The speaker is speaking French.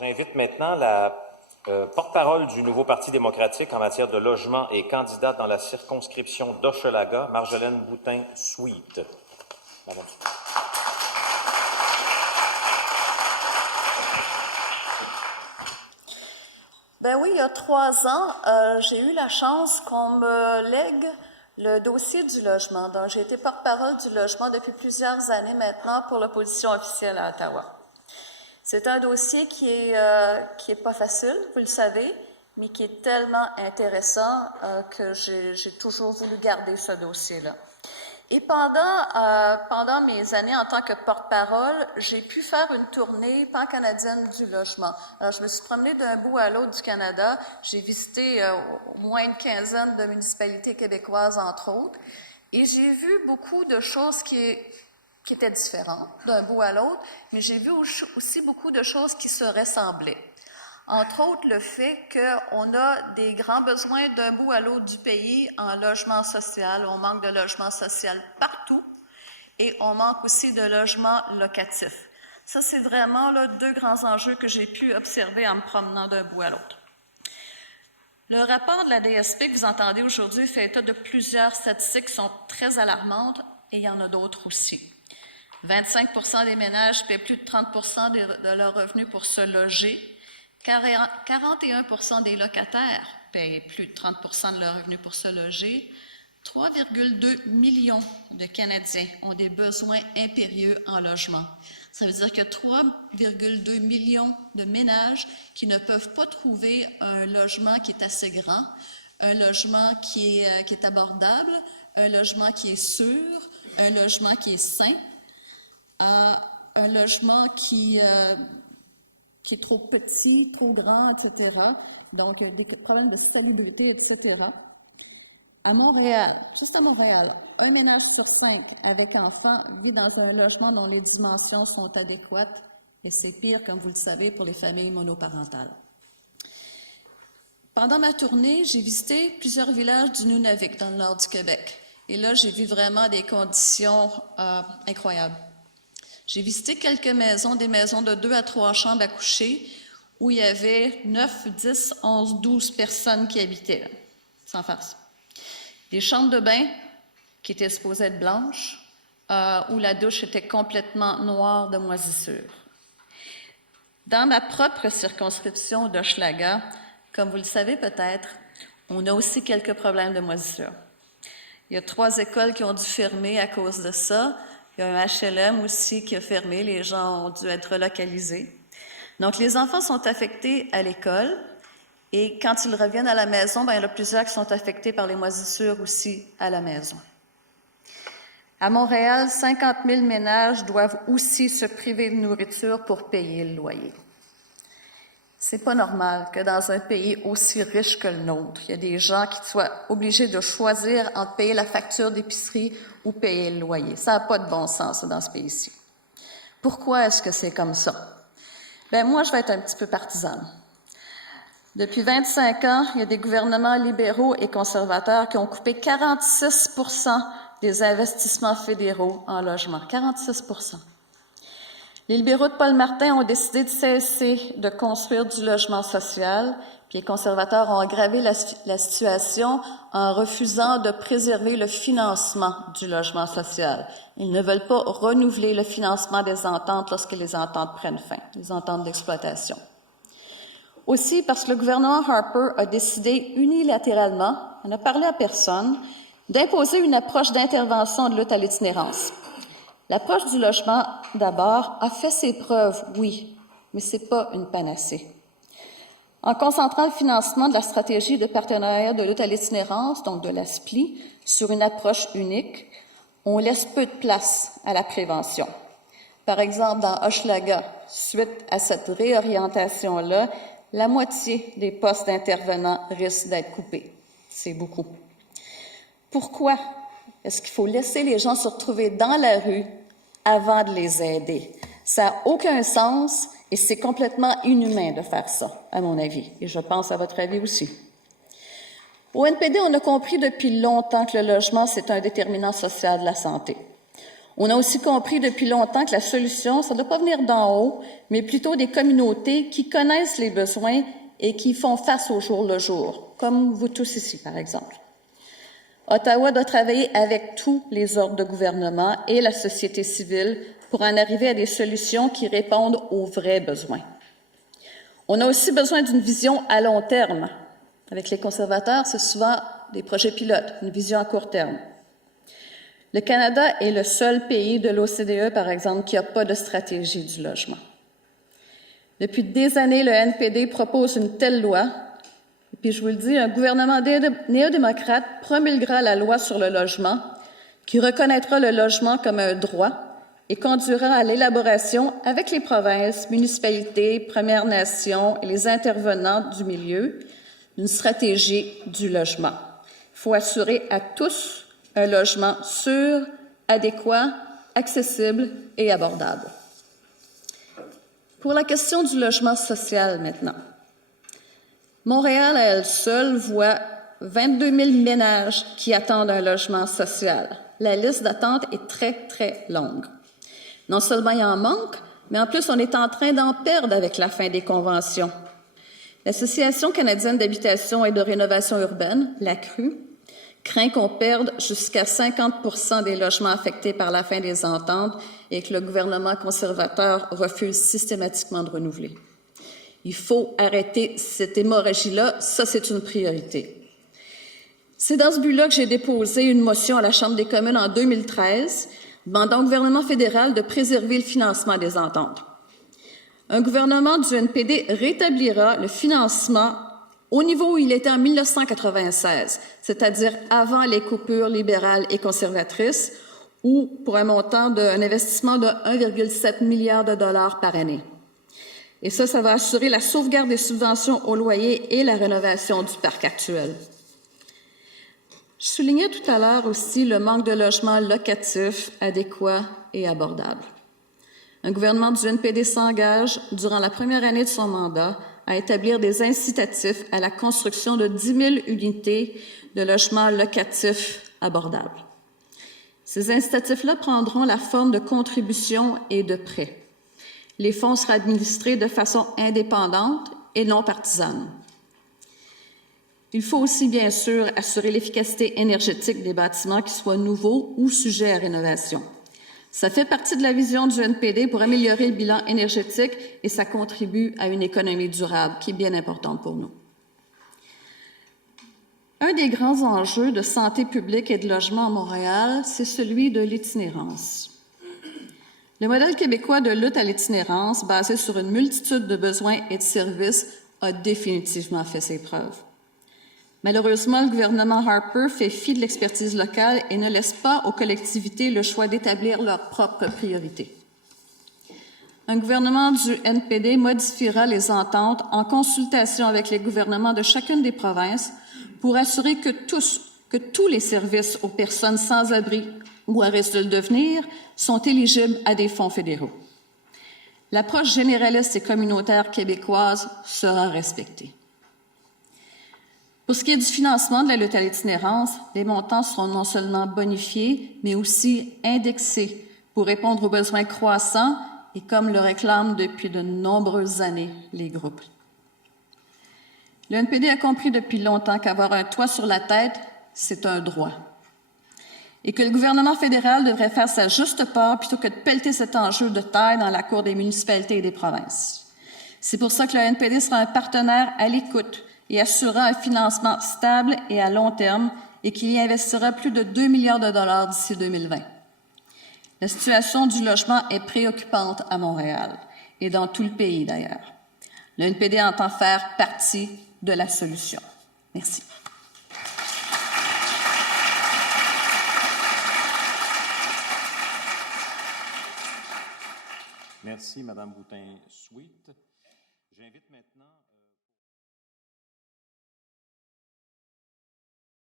J'invite maintenant la porte-parole du nouveau Parti démocratique en matière de logement et candidate dans la circonscription d'Hochelaga, Marjolaine Boutin-Sweet. Madame. Ben oui, il y a 3 ans, j'ai eu la chance qu'on me lègue le dossier du logement. Donc, j'ai été porte-parole du logement depuis plusieurs années maintenant pour l'opposition officielle à Ottawa. C'est un dossier qui est pas facile, vous le savez, mais qui est tellement intéressant que j'ai toujours voulu garder ce dossier-là. Et pendant mes années en tant que porte-parole, j'ai pu faire une tournée pan-canadienne du logement. Alors, je me suis promenée d'un bout à l'autre du Canada. J'ai visité au moins une quinzaine de municipalités québécoises, entre autres, et j'ai vu beaucoup de choses qui étaient différentes d'un bout à l'autre, mais j'ai vu aussi beaucoup de choses qui se ressemblaient. Entre autres, le fait qu'on a des grands besoins d'un bout à l'autre du pays en logement social. On manque de logement social partout et on manque aussi de logement locatif. Ça, c'est vraiment là, 2 grands enjeux que j'ai pu observer en me promenant d'un bout à l'autre. Le rapport de la DSP que vous entendez aujourd'hui fait état de plusieurs statistiques qui sont très alarmantes et il y en a d'autres aussi. 25% des ménages paient plus de 30% de leurs revenus pour se loger. 41% des locataires payent plus de 30% de leurs revenus pour se loger. 3,2 millions de Canadiens ont des besoins impérieux en logement. Ça veut dire qu'il y a 3,2 millions de ménages qui ne peuvent pas trouver un logement qui est assez grand, un logement qui est abordable, un logement qui est sûr, un logement qui est sain, un logement qui est trop petit, trop grand, etc. Donc, des problèmes de salubrité, etc. À Montréal, juste à Montréal, un ménage sur 5 avec enfants vit dans un logement dont les dimensions sont adéquates et c'est pire, comme vous le savez, pour les familles monoparentales. Pendant ma tournée, j'ai visité plusieurs villages du Nunavik, dans le nord du Québec. Et là, j'ai vu vraiment des conditions incroyables. J'ai visité quelques maisons, des maisons de 2 à 3 chambres à coucher, où il y avait 9, 10, 11, 12 personnes qui habitaient, là, sans farce. Des chambres de bain qui étaient supposées être blanches, où la douche était complètement noire de moisissure. Dans ma propre circonscription d'Hochelaga, comme vous le savez peut-être, on a aussi quelques problèmes de moisissure. Il y a 3 écoles qui ont dû fermer à cause de ça. Il y a un HLM aussi qui a fermé, les gens ont dû être relocalisés. Donc, les enfants sont affectés à l'école et quand ils reviennent à la maison, il y en a plusieurs qui sont affectés par les moisissures aussi à la maison. À Montréal, 50 000 ménages doivent aussi se priver de nourriture pour payer le loyer. C'est pas normal que dans un pays aussi riche que le nôtre, il y a des gens qui soient obligés de choisir entre payer la facture d'épicerie ou payer le loyer. Ça n'a pas de bon sens dans ce pays-ci. Pourquoi est-ce que c'est comme ça? Bien, moi, je vais être un petit peu partisane. Depuis 25 ans, il y a des gouvernements libéraux et conservateurs qui ont coupé 46% des investissements fédéraux en logement. 46%. Les libéraux de Paul Martin ont décidé de cesser de construire du logement social, puis les conservateurs ont aggravé la situation en refusant de préserver le financement du logement social. Ils ne veulent pas renouveler le financement des ententes lorsque les ententes prennent fin, les ententes d'exploitation. Aussi parce que le gouvernement Harper a décidé unilatéralement, on n'a parlé à personne, d'imposer une approche d'intervention de lutte à l'itinérance. L'approche du logement, d'abord, a fait ses preuves, oui, mais ce n'est pas une panacée. En concentrant le financement de la stratégie de partenariat de lutte à l'itinérance, donc de la SPLI, sur une approche unique, on laisse peu de place à la prévention. Par exemple, dans Hochelaga, suite à cette réorientation-là, la moitié des postes d'intervenants risquent d'être coupés. C'est beaucoup. Pourquoi est-ce qu'il faut laisser les gens se retrouver dans la rue avant de les aider? Ça n'a aucun sens et c'est complètement inhumain de faire ça, à mon avis. Et je pense à votre avis aussi. Au NPD, on a compris depuis longtemps que le logement, c'est un déterminant social de la santé. On a aussi compris depuis longtemps que la solution, ça ne doit pas venir d'en haut, mais plutôt des communautés qui connaissent les besoins et qui font face au jour le jour, comme vous tous ici, par exemple. Ottawa doit travailler avec tous les ordres de gouvernement et la société civile pour en arriver à des solutions qui répondent aux vrais besoins. On a aussi besoin d'une vision à long terme. Avec les conservateurs, c'est souvent des projets pilotes, une vision à court terme. Le Canada est le seul pays de l'OCDE, par exemple, qui n'a pas de stratégie du logement. Depuis des années, le NPD propose une telle loi. Et puis, je vous le dis, un gouvernement néo-démocrate promulguera la loi sur le logement, qui reconnaîtra le logement comme un droit et conduira à l'élaboration, avec les provinces, municipalités, Premières Nations et les intervenants du milieu, d'une stratégie du logement. Il faut assurer à tous un logement sûr, adéquat, accessible et abordable. Pour la question du logement social maintenant. Montréal, à elle seule, voit 22 000 ménages qui attendent un logement social. La liste d'attente est très, très longue. Non seulement il en manque, mais en plus, on est en train d'en perdre avec la fin des conventions. L'Association canadienne d'habitation et de rénovation urbaine, la CRU, craint qu'on perde jusqu'à 50% des logements affectés par la fin des ententes et que le gouvernement conservateur refuse systématiquement de renouveler. Il faut arrêter cette hémorragie-là, ça c'est une priorité. C'est dans ce but-là que j'ai déposé une motion à la Chambre des communes en 2013, demandant au gouvernement fédéral de préserver le financement des ententes. Un gouvernement du NPD rétablira le financement au niveau où il était en 1996, c'est-à-dire avant les coupures libérales et conservatrices, ou pour un montant d'un investissement de 1,7 milliard de dollars par année. Et ça va assurer la sauvegarde des subventions au loyer et la rénovation du parc actuel. Je soulignais tout à l'heure aussi le manque de logements locatifs adéquats et abordables. Un gouvernement du NPD s'engage, durant la première année de son mandat, à établir des incitatifs à la construction de 10 000 unités de logements locatifs abordables. Ces incitatifs-là prendront la forme de contributions et de prêts. Les fonds seront administrés de façon indépendante et non partisane. Il faut aussi, bien sûr, assurer l'efficacité énergétique des bâtiments qui soient nouveaux ou sujets à rénovation. Ça fait partie de la vision du NPD pour améliorer le bilan énergétique et ça contribue à une économie durable qui est bien importante pour nous. Un des grands enjeux de santé publique et de logement à Montréal, c'est celui de l'itinérance. Le modèle québécois de lutte à l'itinérance, basé sur une multitude de besoins et de services, a définitivement fait ses preuves. Malheureusement, le gouvernement Harper fait fi de l'expertise locale et ne laisse pas aux collectivités le choix d'établir leurs propres priorités. Un gouvernement du NPD modifiera les ententes en consultation avec les gouvernements de chacune des provinces pour assurer que tous les services aux personnes sans abri ou à risque de le devenir sont éligibles à des fonds fédéraux. L'approche généraliste et communautaire québécoise sera respectée. Pour ce qui est du financement de la lutte à l'itinérance, les montants seront non seulement bonifiés, mais aussi indexés pour répondre aux besoins croissants et comme le réclament depuis de nombreuses années les groupes. Le NPD a compris depuis longtemps qu'avoir un toit sur la tête, c'est un droit. Et que le gouvernement fédéral devrait faire sa juste part plutôt que de pelleter cet enjeu de taille dans la cour des municipalités et des provinces. C'est pour ça que le NPD sera un partenaire à l'écoute et assurera un financement stable et à long terme et qu'il y investira plus de 2 milliards de dollars d'ici 2020. La situation du logement est préoccupante à Montréal et dans tout le pays d'ailleurs. Le NPD entend faire partie de la solution. Merci. Merci, Mme Boutin-Sweet. J'invite maintenant